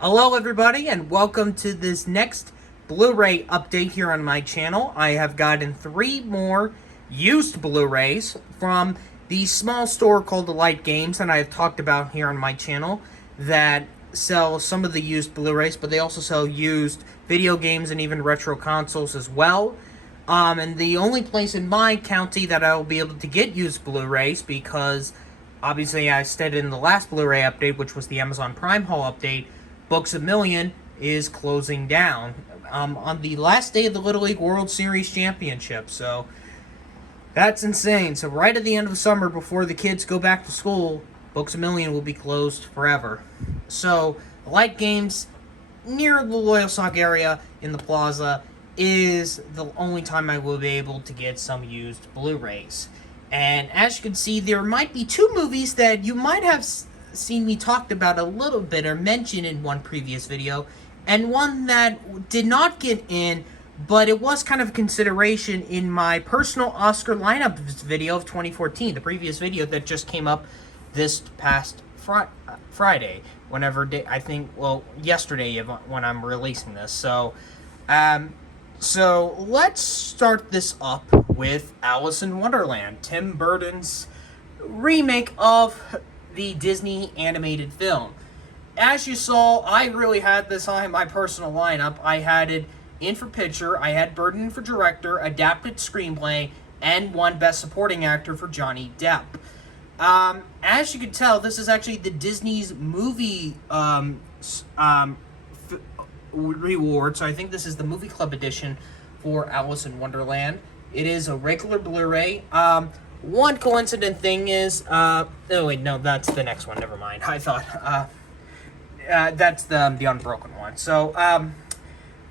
Hello everybody and welcome to this next Blu-ray update here on my channel. I have gotten 3 more used Blu-rays from the small store called The Light Games, and I have talked about here on my channel that sell some of the used Blu-rays, but they also sell used video games and even retro consoles as well. And the only place in my county that I will be able to get used Blu-rays, because obviously I stated in the last Blu-ray update, which was the Amazon Prime Haul update, Books A Million is closing down on the last day of the Little League World Series Championship. So that's insane. So right at the end of the summer, before the kids go back to school, Books A Million will be closed forever. So Light Games near the Loyalsock area in the plaza is the only time I will be able to get some used Blu-rays. And as you can see, there might be 2 movies that you might have seen me talked about a little bit or mentioned in one previous video, and one that did not get in, but it was kind of a consideration in my personal Oscar lineup video of 2014, the previous video that just came up this past Friday, yesterday when I'm releasing this. So let's start this up with Alice in Wonderland, Tim Burton's remake of the Disney animated film. As you saw, I really had this on my personal lineup. I had it in for picture, I had Burton for director, adapted screenplay, and won Best Supporting Actor for Johnny Depp. As you can tell, this is actually the Disney's movie reward, so I think this is the Movie Club edition for Alice in Wonderland. It is a regular Blu-ray. One coincident thing is, that's the next one, never mind. I thought, that's the Unbroken one. So,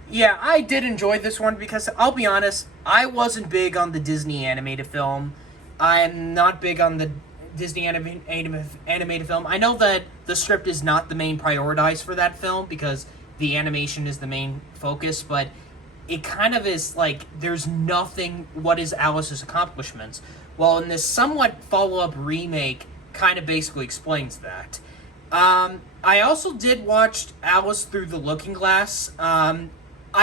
yeah, I did enjoy this one because, I'll be honest, I wasn't big on the Disney animated film. I'm not big on the Disney animated film. I know that the script is not the main prioritized for that film because the animation is the main focus, but it kind of is like, there's nothing, what is Alice's accomplishments? Well, in this somewhat follow-up remake, kind of basically explains that. I also did watch Alice Through the Looking Glass. I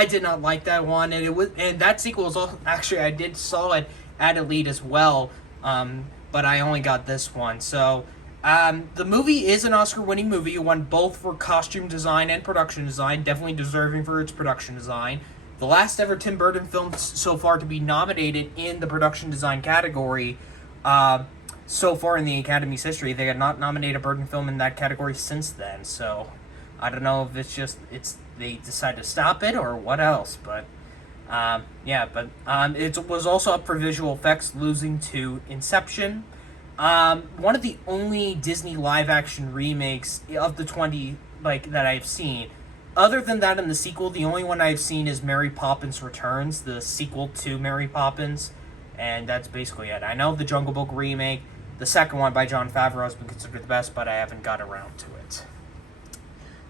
did not like that one, and that sequel was also, actually, I did saw it at Elite as well, but I only got this one. So, the movie is an Oscar-winning movie. It won both for costume design and production design, definitely deserving for its production design. The last ever Tim Burton film so far to be nominated in the production design category. So far in the Academy's history, they had not nominated a Burton film in that category since then. So I don't know if they decided to stop it or what else. But it was also up for visual effects, losing to Inception. One of the only Disney live-action remakes of the 20 that I've seen. Other than that, in the sequel, the only one I've seen is Mary Poppins Returns, the sequel to Mary Poppins, and that's basically it. I know the Jungle Book remake, the second one by Jon Favreau, has been considered the best, but I haven't got around to it.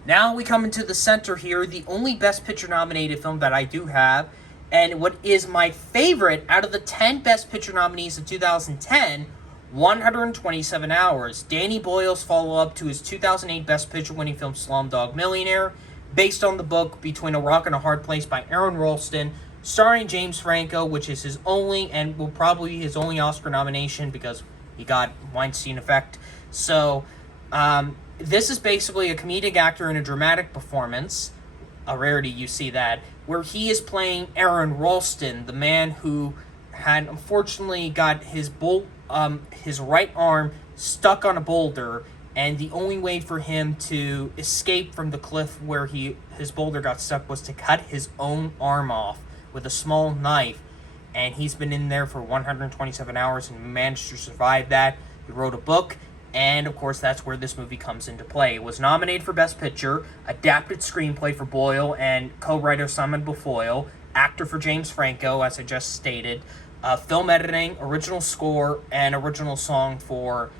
Now we come into the center here, the only Best Picture nominated film that I do have, and what is my favorite out of the 10 Best Picture nominees of 2010, 127 Hours, Danny Boyle's follow-up to his 2008 Best Picture winning film Slumdog Millionaire, based on the book Between a Rock and a Hard Place by Aaron Ralston, starring James Franco, which is his only, and will probably be his only Oscar nomination because he got Weinstein effect. So, this is basically a comedic actor in a dramatic performance, a rarity you see that, where he is playing Aaron Ralston, the man who had unfortunately got his right arm stuck on a boulder, and the only way for him to escape from the cliff where his boulder got stuck was to cut his own arm off with a small knife. And he's been in there for 127 hours and managed to survive that. He wrote a book, and of course that's where this movie comes into play. It was nominated for Best Picture, adapted screenplay for Boyle and co-writer Simon Beaufoy, actor for James Franco, as I just stated, film editing, original score, and original song for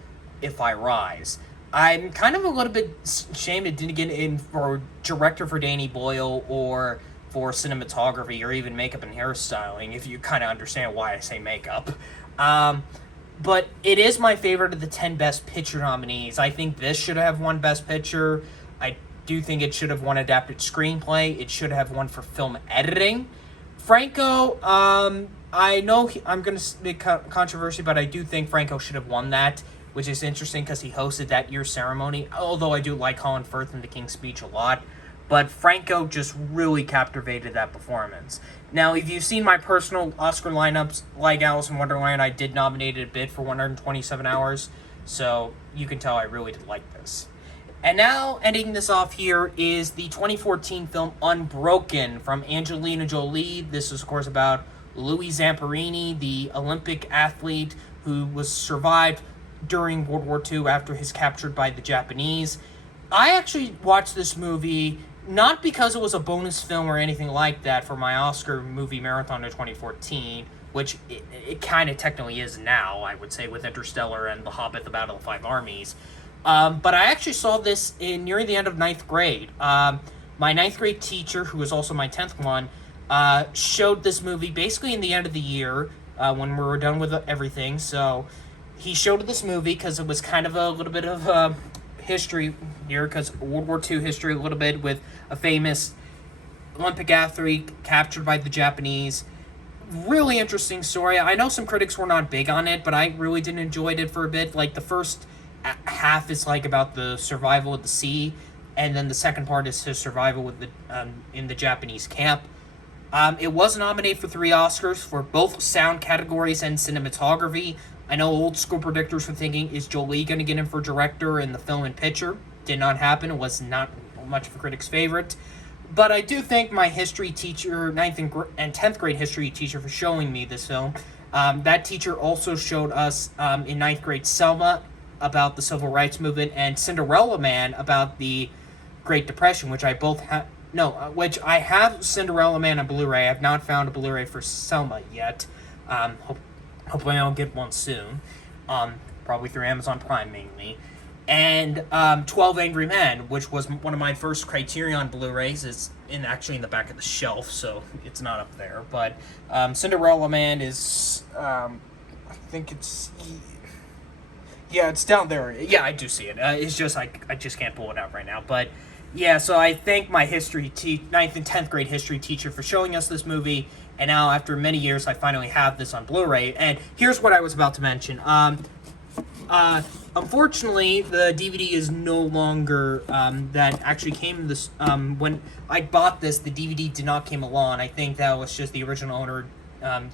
If I Rise. I'm kind of a little bit ashamed it didn't get in for director for Danny Boyle or for cinematography or even makeup and hairstyling, if you kind of understand why I say makeup. But it is my favorite of the 10 Best Picture nominees. I think this should have won Best Picture. I do think it should have won adapted screenplay. It should have won for film editing. Franco, I know I'm going to make controversy, but I do think Franco should have won that, which is interesting because he hosted that year's ceremony, although I do like Colin Firth in The King's Speech a lot. But Franco just really captivated that performance. Now, if you've seen my personal Oscar lineups, like Alice in Wonderland, I did nominate it a bit for 127 Hours, so you can tell I really did like this. And now, ending this off here, is the 2014 film Unbroken from Angelina Jolie. This is, of course, about Louis Zamperini, the Olympic athlete who was survived during World War II after his captured by the Japanese. I actually watched this movie not because it was a bonus film or anything like that for my Oscar movie marathon of 2014, which it kind of technically is now, I would say, with Interstellar and The Hobbit, The Battle of the Five Armies. But I actually saw this near the end of 9th grade. My 9th grade teacher, who was also my 10th one, showed this movie basically in the end of the year when we were done with everything. So he showed this movie because it was kind of a little bit of history here, because World War II history a little bit, with a famous Olympic athlete captured by the Japanese. Really interesting story. I know some critics were not big on it, but I really did enjoy it for a bit. Like, the first half is like about the survival at the sea, and then the second part is his survival with the in the Japanese camp. It was nominated for 3 Oscars for both sound categories and cinematography. I know old school predictors were thinking, is Jolie going to get in for director in the film and picture? Did not happen. It was not much of a critic's favorite. But I do thank my history teacher, 9th and 10th grade history teacher, for showing me this film. That teacher also showed us in 9th grade Selma about the Civil Rights Movement, and Cinderella Man about the Great Depression, which I both have. No, which I have Cinderella Man on Blu-ray. I have not found a Blu-ray for Selma yet. Hopefully I'll get one soon. Probably through Amazon Prime mainly. And 12 Angry Men, which was one of my first Criterion Blu-rays, is actually in the back of the shelf, so it's not up there. But Cinderella Man is, I think it's, yeah, it's down there. Yeah, I do see it. It's just, I just can't pull it out right now. But yeah, so I thank my 9th and 10th grade history teacher for showing us this movie. And now, after many years, I finally have this on Blu-ray. And here's what I was about to mention. Unfortunately, the DVD is no longer, that actually came this, when I bought this, the DVD did not came along. I think that was just the original owner,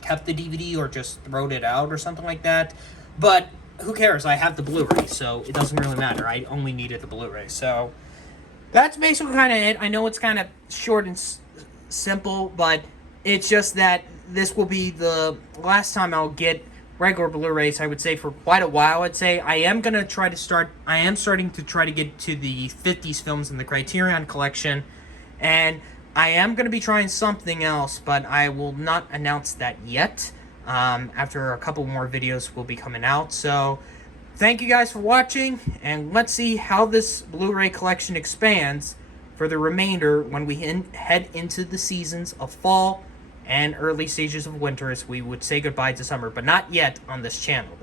kept the DVD or just wrote it out or something like that. But who cares? I have the Blu-ray, so it doesn't really matter. I only needed the Blu-ray. So that's basically kind of it. I know it's kind of short and simple, but it's just that this will be the last time I'll get regular Blu-rays, I would say, for quite a while. I'd say I am starting to try to get to the 50s films in the Criterion collection, and I am going to be trying something else, but I will not announce that yet. After a couple more videos will be coming out. So thank you guys for watching, and let's see how this Blu-ray collection expands for the remainder when we head into the seasons of fall and early stages of winter, as we would say goodbye to summer, but not yet on this channel.